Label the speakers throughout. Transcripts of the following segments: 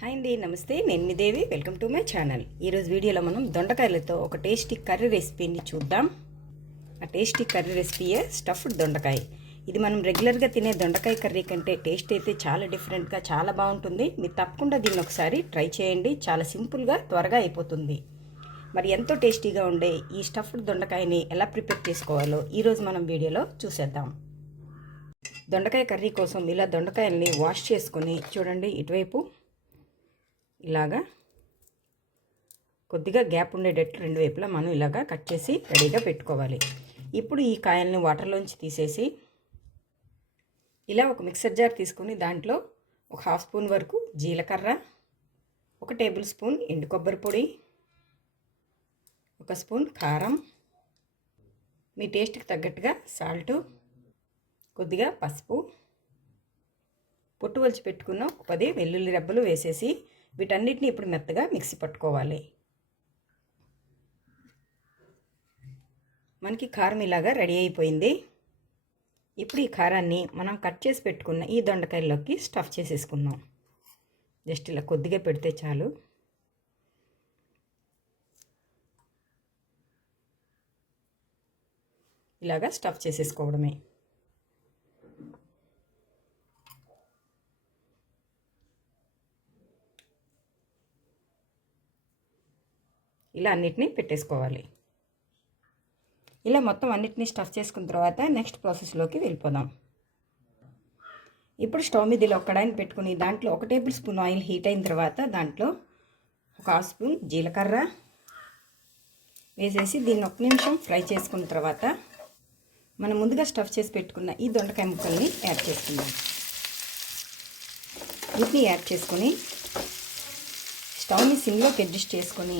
Speaker 1: Hi అండి నమస్తే. నేను మీ Devi. Welcome to my channel ఈరోజు వీడియోలో మనం దొండకాయలతో ఒక టేస్టీ కర్రీ రెసిపీని చూద్దాం. ఆ టేస్టీ కర్రీ రెసిపీయే స్టఫ్డ్ దొండకాయ. ఇది మనం రెగ్యులర్గా తినే దొండకాయ కర్రీ కంటే టేస్ట్ అయితే చాలా డిఫరెంట్గా చాలా బాగుంటుంది. మీరు తప్పకుండా దీన్ని ఒకసారి ట్రై చేయండి. చాలా సింపుల్గా త్వరగా అయిపోతుంది. మరి ఎంతో టేస్టీగా ఉండే ఈ స్టఫ్డ్ దొండకాయని ఎలా ప్రిపేర్ చేసుకోవాలో ఈరోజు మనం వీడియోలో చూసేద్దాం. దొండకాయ కర్రీ కోసం ఇలా దొండకాయల్ని వాష్ చేసుకొని చూడండి ఇటువైపు. ఇలాగా కొద్దిగా గ్యాప్ ఉండేటట్టు రెండు వైపులా మనం ఇలాగా కట్ చేసి రెడీగా పెట్టుకోవాలి. ఇప్పుడు ఈ కాయల్ని వాటర్లోంచి తీసేసి ఇలా ఒక మిక్సర్ జార్ తీసుకొని దాంట్లో ఒక హాఫ్ స్పూన్ వరకు జీలకర్ర ఒక టేబుల్ స్పూన్ ఎండు కొబ్బరి పొడి ఒక స్పూన్ కారం మీ టేస్ట్కి తగ్గట్టుగా సాల్టు కొద్దిగా పసుపు పొట్టు వలిచి పెట్టుకున్న ఒక పది వెల్లుల్లి రెబ్బలు వేసేసి వీటన్నిటిని ఇప్పుడు మెత్తగా మిక్సీ పట్టుకోవాలి. మనకి కారం ఇలాగా రెడీ అయిపోయింది. ఇప్పుడు ఈ కారాన్ని మనం కట్ చేసి పెట్టుకున్న ఈ దొండకాయల్లోకి స్టఫ్ చేసేసుకుందాం. జస్ట్ ఇలా కొద్దిగా పెడితే చాలు. ఇలాగా స్టఫ్ చేసేసుకోవడమే. ఇలా అన్నిటినీ పెట్టేసుకోవాలి. ఇలా మొత్తం అన్నిటినీ స్టఫ్ చేసుకున్న తర్వాత నెక్స్ట్ ప్రాసెస్లోకి వెళ్ళిపోదాం. ఇప్పుడు స్టవ్ మీద ఇలా ఒక కడాయిని పెట్టుకుని దాంట్లో ఒక టేబుల్ స్పూన్ ఆయిల్ హీట్ అయిన తర్వాత దాంట్లో ఒక హాఫ్ స్పూన్ జీలకర్ర వేసేసి దీన్ని ఒక నిమిషం ఫ్రై చేసుకున్న తర్వాత మనం ముందుగా స్టఫ్ చేసి పెట్టుకున్న ఈ దొండకాయ ముక్కల్ని యాడ్ చేసుకుందాం. వీటిని యాడ్ చేసుకొని స్టవ్ని సిమ్లోకి అడ్జస్ట్ చేసుకొని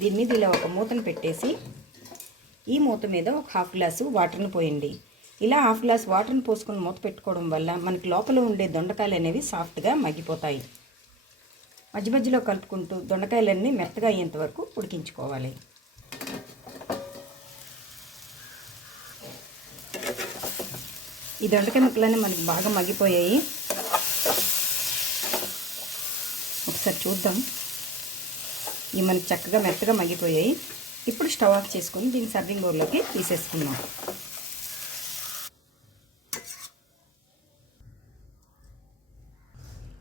Speaker 1: దీని మీద ఇలా ఒక మూతను పెట్టేసి ఈ మూత మీద ఒక హాఫ్ గ్లాసు వాటర్ని పోయండి. ఇలా హాఫ్ గ్లాస్ వాటర్ని పోసుకొని మూత పెట్టుకోవడం వల్ల మనకి లోపల ఉండే దొండకాయలు అనేవి సాఫ్ట్గా మగ్గిపోతాయి. మధ్య మధ్యలో కలుపుకుంటూ దొండకాయలన్నీ మెత్తగా అయ్యేంత వరకు ఉడికించుకోవాలి. ఈ దొండకాయ ముక్కలన్నీ మనకి బాగా మగ్గిపోయాయి. ఒకసారి చూద్దాం. ఇవి మనకి చక్కగా మెత్తగా మగ్గిపోయాయి. ఇప్పుడు స్టవ్ ఆఫ్ చేసుకొని దీన్ని సర్వింగ్ బౌల్లోకి తీసేసుకుందాం.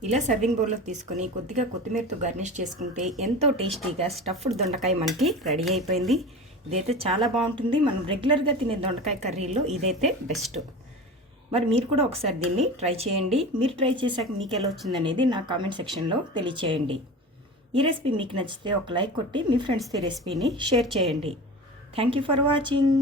Speaker 1: ఇలా సర్వింగ్ బౌల్లోకి తీసుకొని కొద్దిగా కొత్తిమీరతో గార్నిష్ చేసుకుంటే ఎంతో టేస్టీగా స్టఫ్డ్ దొండకాయ మనకి రెడీ అయిపోయింది. ఇదైతే చాలా బాగుంటుంది. మనం రెగ్యులర్గా తినే దొండకాయ కర్రీలో ఇదైతే బెస్ట్. మరి మీరు కూడా ఒకసారి దీన్ని ట్రై చేయండి. మీరు ట్రై చేశాక మీకు ఎలా వచ్చిందనేది నా కామెంట్ సెక్షన్లో తెలియచేయండి. ఈ రెసిపీ మీకు నచ్చితే ఒక లైక్ కొట్టి మీ ఫ్రెండ్స్తో రెసిపీని షేర్ చేయండి. Thank you for watching